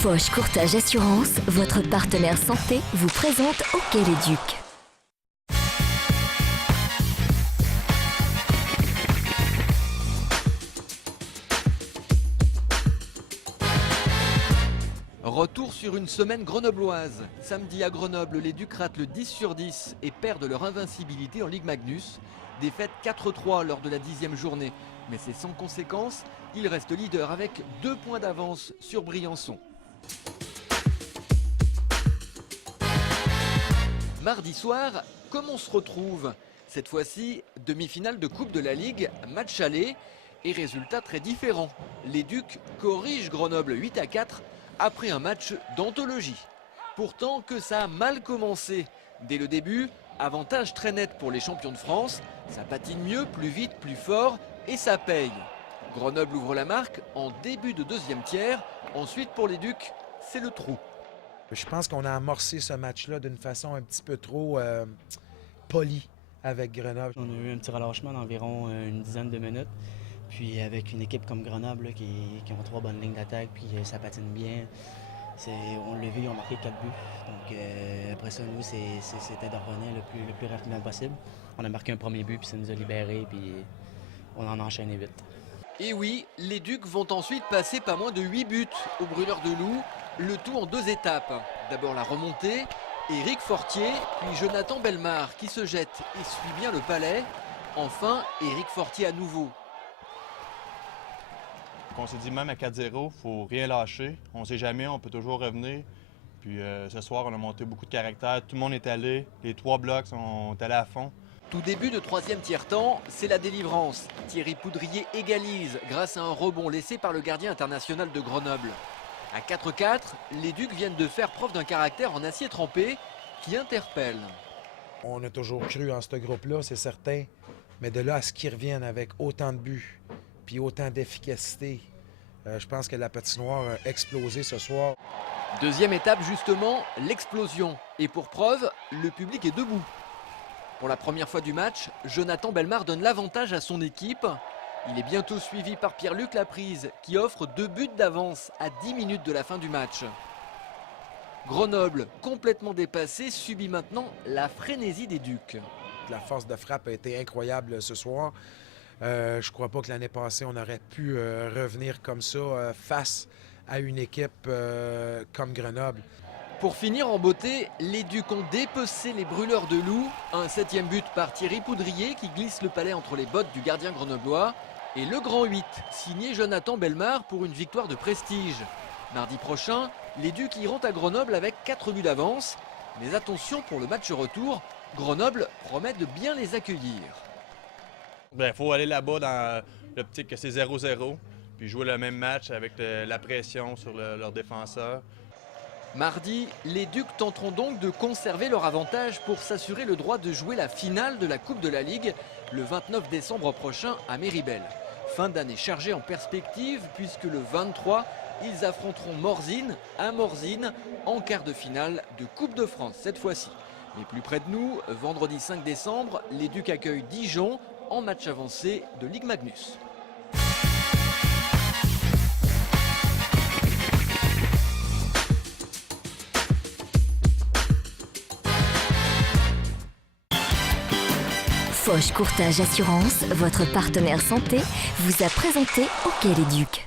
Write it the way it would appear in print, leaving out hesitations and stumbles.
Foch Courtage Assurance, votre partenaire santé, vous présente Hockey-les-Ducs. Retour sur une semaine grenobloise. Samedi à Grenoble, les Ducs ratent le 10/10 et perdent leur invincibilité en Ligue Magnus. Défaite 4-3 lors de la 10e journée. Mais c'est sans conséquence, ils restent leaders avec 2 points d'avance sur Briançon. Mardi soir, comme on se retrouve? Cette fois-ci, demi-finale de Coupe de la Ligue, match aller et résultat très différent. Les Ducs corrigent Grenoble 8-4 après un match d'anthologie. Pourtant que ça a mal commencé. Dès le début, avantage très net pour les champions de France. Ça patine mieux, plus vite, plus fort et ça paye. Grenoble ouvre la marque en début de deuxième tiers. Ensuite pour les Ducs, c'est le trou. Je pense qu'on a amorcé ce match-là d'une façon un petit peu trop polie avec Grenoble. On a eu un petit relâchement d'environ une dizaine de minutes. Puis avec une équipe comme Grenoble là, qui ont 3 bonnes lignes d'attaque, puis ça patine bien. On l'a vu, ils ont marqué 4 buts. Donc après ça, nous, c'était de revenir le plus rapidement possible. On a marqué un premier but, puis ça nous a libérés, puis on en a enchaîné vite. Et oui, les Ducs vont ensuite passer pas moins de 8 buts au brûleur de loup. Le tout en 2 étapes. D'abord la remontée, Éric Fortier, puis Jonathan Bellemare qui se jette et suit bien le palais. Enfin, Éric Fortier à nouveau. On s'est dit même à 4-0, il ne faut rien lâcher. On ne sait jamais, on peut toujours revenir. Puis ce soir, on a monté beaucoup de caractère. Tout le monde est allé. Les 3 blocs sont allés à fond. Tout début de 3e tiers-temps, c'est la délivrance. Thierry Poudrier égalise grâce à un rebond laissé par le gardien international de Grenoble. À 4-4, les Ducs viennent de faire preuve d'un caractère en acier trempé qui interpelle. On a toujours cru en ce groupe-là, c'est certain. Mais de là à ce qu'ils reviennent avec autant de buts puis autant d'efficacité, je pense que la patinoire a explosé ce soir. Deuxième étape justement, l'explosion. Et pour preuve, le public est debout. Pour la première fois du match, Jonathan Bellemare donne l'avantage à son équipe. Il est bientôt suivi par Pierre-Luc Laprise qui offre 2 buts d'avance à 10 minutes de la fin du match. Grenoble, complètement dépassé, subit maintenant la frénésie des Ducs. La force de frappe a été incroyable ce soir. Je ne crois pas que l'année passée, on aurait pu revenir comme ça face à une équipe comme Grenoble. Pour finir en beauté, les Ducs ont dépecé les brûleurs de loup. Un 7e but par Thierry Poudrier qui glisse le palais entre les bottes du gardien grenoblois. Et le grand 8, signé Jonathan Bellemare pour une victoire de prestige. Mardi prochain, les Ducs iront à Grenoble avec 4 buts d'avance. Mais attention pour le match retour, Grenoble promet de bien les accueillir. Il faut aller là-bas dans l'optique que c'est 0-0, puis jouer le même match avec la pression sur leurs défenseurs. Mardi, les Ducs tenteront donc de conserver leur avantage pour s'assurer le droit de jouer la finale de la Coupe de la Ligue le 29 décembre prochain à Méribel. Fin d'année chargée en perspective puisque le 23, ils affronteront Morzine à Morzine en quart de finale de Coupe de France cette fois-ci. Mais plus près de nous, vendredi 5 décembre, les Ducs accueillent Dijon en match avancé de Ligue Magnus. Foch Courtage Assurance, votre partenaire santé, vous a présenté Hockey-les-Ducs.